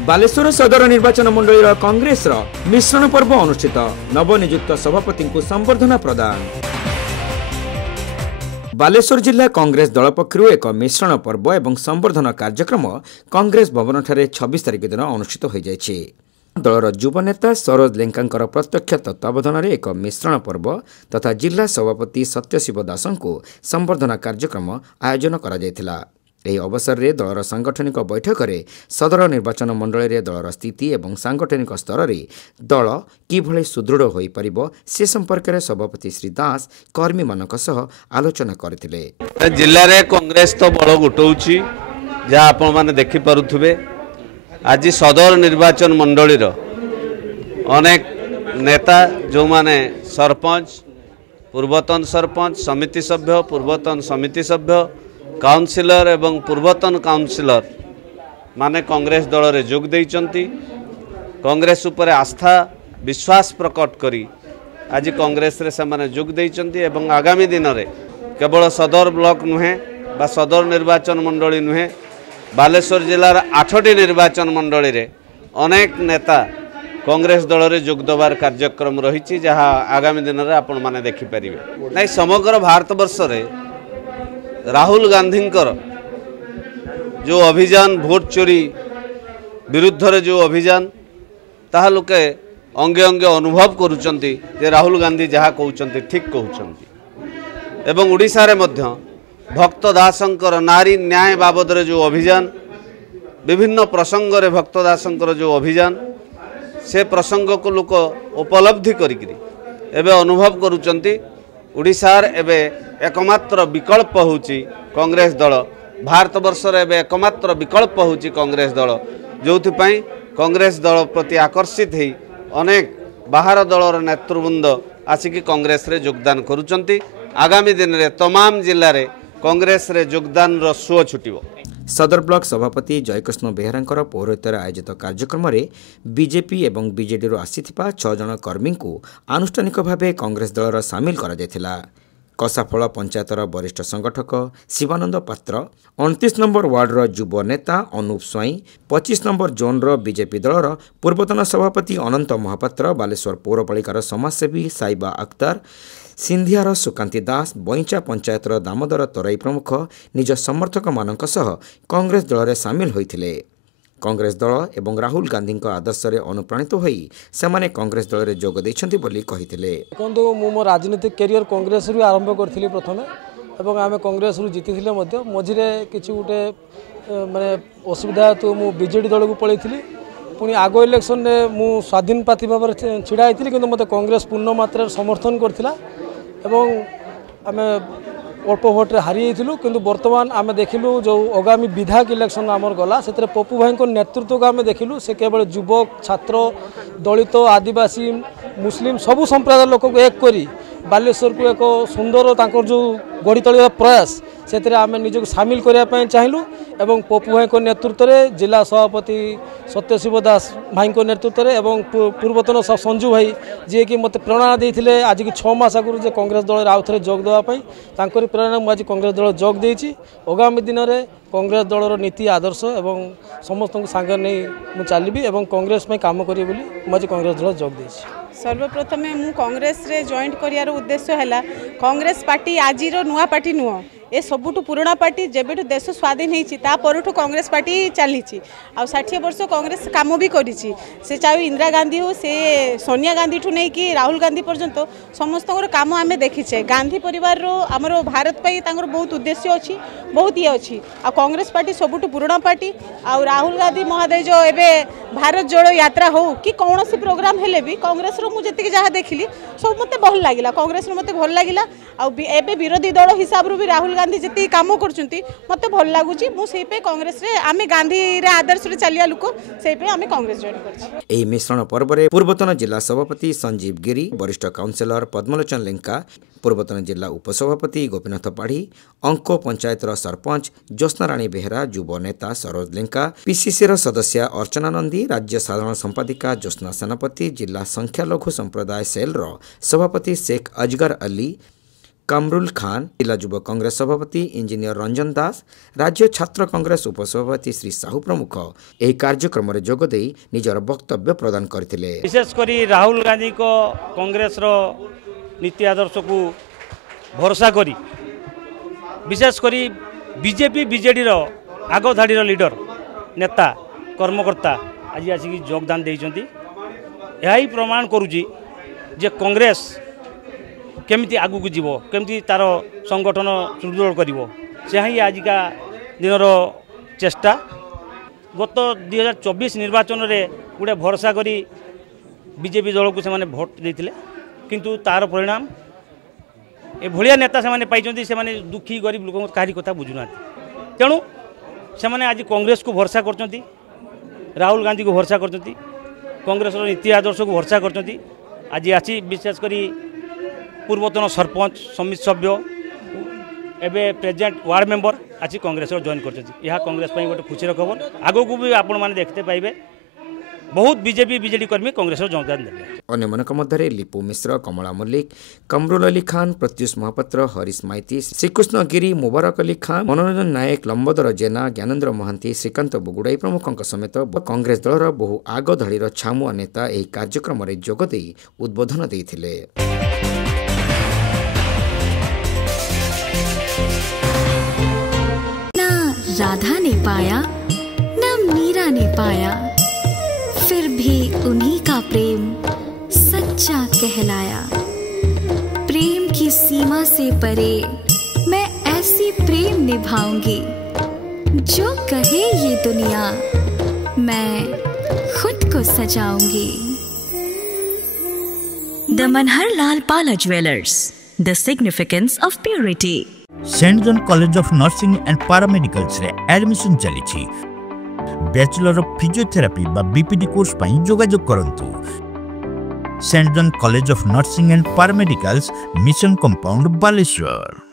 बालेश्वर सदर निर्वाचन मंडल कांग्रेस मिश्रण पर्व अनुष्ठित नवनियुक्त सभापति को संबर्धना प्रदान। बालेश्वर जिला कांग्रेस दल पक्षरु एक मिश्रण पर्व एवं संबर्धना कार्यक्रम कांग्रेस भवन ठारे 26 तारिख दिन अनुष्ठित हो जाइछि। दलर युव नेता सरोज लेंका प्रत्यक्ष तत्वावधान में एक मिश्रण पर्व तथा जिला सभापति सत्यशिव दास को संबर्धना कार्यक्रम आयोजन करा जायतिला। ଏହି ଅବସରରେ ଦଳର ସାଂଗଠନିକ ବୈଠକରେ ସଦର ନିର୍ବାଚନ ମଣ୍ଡଳୀରେ ଦଳର ସ୍ଥିତି ଏବଂ ସାଂଗଠନିକ ସ୍ତରରେ ଦଳ କିଭଳି ସୁଦୃଢ଼ ହୋଇପାରିବ ସେ ସମ୍ପର୍କରେ ସଭାପତି ଶ୍ରୀ ଦାସ କର୍ମୀମାନଙ୍କ ସହ ଆଲୋଚନା କରିଥିଲେ। ଜିଲ୍ଲାରେ କଂଗ୍ରେସ ତ ବଳ ଗୋଟଉଛି ଯାହା ଆପଣମାନେ ଦେଖିପାରୁଥିବେ। ଆଜି ସଦର ନିର୍ବାଚନ ମଣ୍ଡଳୀର ଅନେକ ନେତା ଯେଉଁମାନେ ସରପଞ୍ଚ, ପୂର୍ବତନ ସରପଞ୍ଚ, ସମିତି ସଭ୍ୟ, ପୂର୍ବତନ ସମିତି ସଭ୍ୟ, काउंसिलर एवं पूर्वतन काउंसिलर माने कांग्रेस दल रे जोग देइचंती। कांग्रेस उपर आस्था विश्वास प्रकट करी आज कांग्रेस रे से माने जोग देइचंती एवं आगामी दिन रे केवल सदर ब्लॉक नुहे बा सदर निर्वाचन मंडली नुहे बालेश्वर जिलार 8टी निर्वाचन मंडली रे अनेक नेता कांग्रेस दल रे जोग देवार कार्यक्रम रही जहाँ आगामी दिन रे आपण माने देखि परिबे। नै समग्र भारत वर्ष रे राहुल गांधी जो अभियान भोट चोरी विरुद्ध रे जो अभियान ताहा लोके अंगे अंगे अनुभव करुचंती जे राहुल गांधी जहाँ कहउचंती ठीक कहउचंती। एवं ओडिशा रे मध्य भक्त दासंकर नारी न्याय बाबद रे जो अभियान विभिन्न प्रसंग रे भक्त दासंकर जो अभियान से प्रसंग को लोक उपलब्धि करिकरी एबे अनुभव करुचंती। ओडिशार एबे एकमात्र विकल्प होची कांग्रेस दल। भारत वर्ष रे एबे एकमात्र विकल्प होची कांग्रेस दल जोथि पई कांग्रेस दल प्रति आकर्षित हेई अनेक बाहर दलर नेतृवृंद आसिकी कांग्रेस रे योगदान करूचंती। आगामी दिन रे तमाम जिल्ला रे कांग्रेस रे योगदान रो सुओ छुटिबो। सदर ब्लॉक सभापति जयकृष्ण बेहरा पौरोहित्य आयोजित कार्यक्रम में बीजेपी एवं बीजेडी आसीथिबा 6 जन कर्मी को आनुष्ठानिक भाव कांग्रेस दलर सामिल करा जायथिला। कसाफल पंचायतर वरिष्ठ संगठक शिवानंद पात्र, 29 नंबर वार्डर युव नेता अनूप स्वाई, 25 नंबर जोनर बीजेपी दलर पूर्वतन सभापति अनंत महापात्र, बालेश्वर पौरपालिकार समाजसेवी साइबा अख्तर, सिंधियार सुकांति दास, बईचा पंचायतर दामोदर तराई प्रमुख निज समर्थक मानक सह कांग्रेस दल में सामिल होइथिले। कांग्रेस दल एवं राहुल गांधी आदर्श रे अनुप्राणित होई सेमाने कांग्रेस दल रे जोग दैछंती बोली कहिथिले। देखो मो राजनीतिक कैरियर कांग्रेस रु आरंभ करथिली प्रथमे एवं आमे कांग्रेस रु जीतिथिले मध्य मझिरे किछि गुटे माने असुविधा तो मु बीजेडी दल को पळैथिली। पुणी आग इलेक्शन रे मु स्वाधीन प्रार्थी भाव छिड़ा होती कि मत कांग्रेस पूर्ण मात्रा समर्थन करथिला एवं आमे अल्प भोट हारी जाइलु। किंतु वर्तमान आमे देखिलु जो आगामी विधायक इलेक्शन आमर गला से पप्पू भाई को नेतृत्व को आमे देखिलु से केवल युवक छात्र दलित आदिवासी मुस्लिम सबु संप्रदाय लोक को एक करी बालेश्वर को एक सुंदर तांकर जो गढ़ी तोलिया प्रयास से आम निजक सामिल करने चाहिए एवं पप्पू भाई नेतृत्व में जिला सभापति सत्यशिव दास भाई नेतृत्व में एवं पूर्वतन संजू भाई जी कि मत प्रेरणा देते आज की 6 मास आगु कांग्रेस दल आउ थे जोग देवाई प्रेरणा मुझे कांग्रेस दल जोग देती। आगामी दिन में कांग्रेस दलर नीति आदर्श एवं समस्त सांगे नहीं चलि एवं कांग्रेस में काम करी मुझे कांग्रेस दल जोग देती। सर्वप्रथम मु कांग्रेस रे जॉइंट करियार उद्देश्य है कांग्रेस पार्टी आज नुआ पार्टी नुह ए सबुठु पुराना पार्टी जेबेठु देश स्वाधीन होती परठू कांग्रेस पार्टी चली 60 वर्ष कांग्रेस काम भी करी से चाहे इंदिरा गांधी हो से सोनिया गांधी ठू नहीं कि राहुल गांधी पर्यंत समस्त काम आम देखीचे। गांधी परिवार आमर भारत पाई बहुत उद्देश्य अच्छी बहुत ये अच्छी आ कांग्रेस पार्टी सबुठु पुराना पार्टी आ राहुल गांधी महोदय जो एवं भारत जोड़ो यात्रा हो कि कौन सी प्रोग्राम हेले भी कांग्रेस मुझे जहाँ देखिली सब मत भल लगे कांग्रेस मत भल लगे आबे विरोधी दल हिसाब रू भी राहुल गांधी जी कम कर मत भल लगुच मुझे कांग्रेस रे आम गांधी रे आदर्श रे चलिया लोक से आम कांग्रेस जॉइन कर। मिश्रण पर्व में पूर्वतन जिला सभापति संजीव गिरी, वरिष्ठ काउंसिलर पद्मलोचन लेंका, पूर्वतन जिला उपसभापति गोपीनाथ पाढ़ी, अंको पंचायतर सरपंच ज्योत्स्नाराणी बेहरा, युव नेता सरोज लेंका, पीसीसी सदस्य अर्चना नंदी, राज्य साधारण संपादिका ज्योत्स्ना सेनापति, जिला संख्यालघु संप्रदाय सेल सभापति शेख अजगर अली, कमरुल खान, जिला युव कांग्रेस सभापति इंजीनियर रंजन दास, राज्य छात्र कांग्रेस उपसभापति श्री साहू प्रमुख ଏହି କାର୍ଯ୍ୟକ୍ରମରେ ଯୋଗ ଦେଇ ନିଜର ବକ୍ତବ୍ୟ ପ୍ରଦାନ କରିଥିଲେ। विशेषकर राहुल गांधी को कांग्रेस रो नीति आदर्श को भरोसा करी विशेषकर बीजेपी बीजेडी रो आग धाड़ी लीडर नेता कर्मकर्ता आज आसिक योगदान देइछंती। यही प्रमाण करुची जे कांग्रेस केमिति आगु को जीवो केमिति तार संगठन सुदृढ़ करिवो से ही आजिका दिनर चेष्टा। गत 2024 निर्वाचन रे गोटे भरोसा करी बीजेपी दल को से भोट देते किंतु तार परिणाम ए भलिया नेता से पाई से दुखी गरीब लोक कहारी कथा बुझुना तेणु से आज कांग्रेस को भरोसा कर राहुल गांधी को भरोसा कर कांग्रेस नीति आदर्श को भरोसा कर आज आसी विशेषकर पूर्वतन सरपंच समिति सभ्य एवं प्रेजेंट वार्ड मेंबर आज कांग्रेस जॉइन कर कांग्रेस गोटे खुशी खबर। आगो को भी आपण मैंने देखते पाइबे बहुत बीजेपी बीजेडी कर्मी कांग्रेस योगदान देते। अन्यମାନଙ୍କ ମଧ୍ୟରେ लिपू मिश्र, कमला मल्लिक, कमरुल अली खान, प्रत्युष महापात्र, हरीश माइती, श्रीकृष्ण गिरी, मुबारक अली खान, मनोरंजन नायक, लंबोदर जेना, ज्ञानेन्द्र महांती, श्रीकांत बुगुड़ाई प्रमुखଙ୍କ समेत कांग्रेस दलर बहु आग धड़ीर छामुआ नेता ଏହି କାର୍ଯ୍ୟକ୍ରମରେ ଯୋଗ ଦେଇ ଉଦ୍ବୋଧନ ଦେଇଥିଲେ। ना राधा ने पाया ना मीरा ने पाया, फिर भी उन्हीं का प्रेम सच्चा कहलाया। प्रेम की सीमा से परे मैं ऐसी प्रेम निभाऊंगी, जो कहे ये दुनिया मैं खुद को सजाऊंगी। The Manharlal Pala Jewelers, the significance of purity. Saint John college of nursing and paramedicals रे एडमिशन चली बैचलर ऑफ फिजियोथेरापी बा बीपीडी कोर्स पाई जोगाजोग करंतु। Saint John college of nursing and paramedicals mission compound Baleshwar.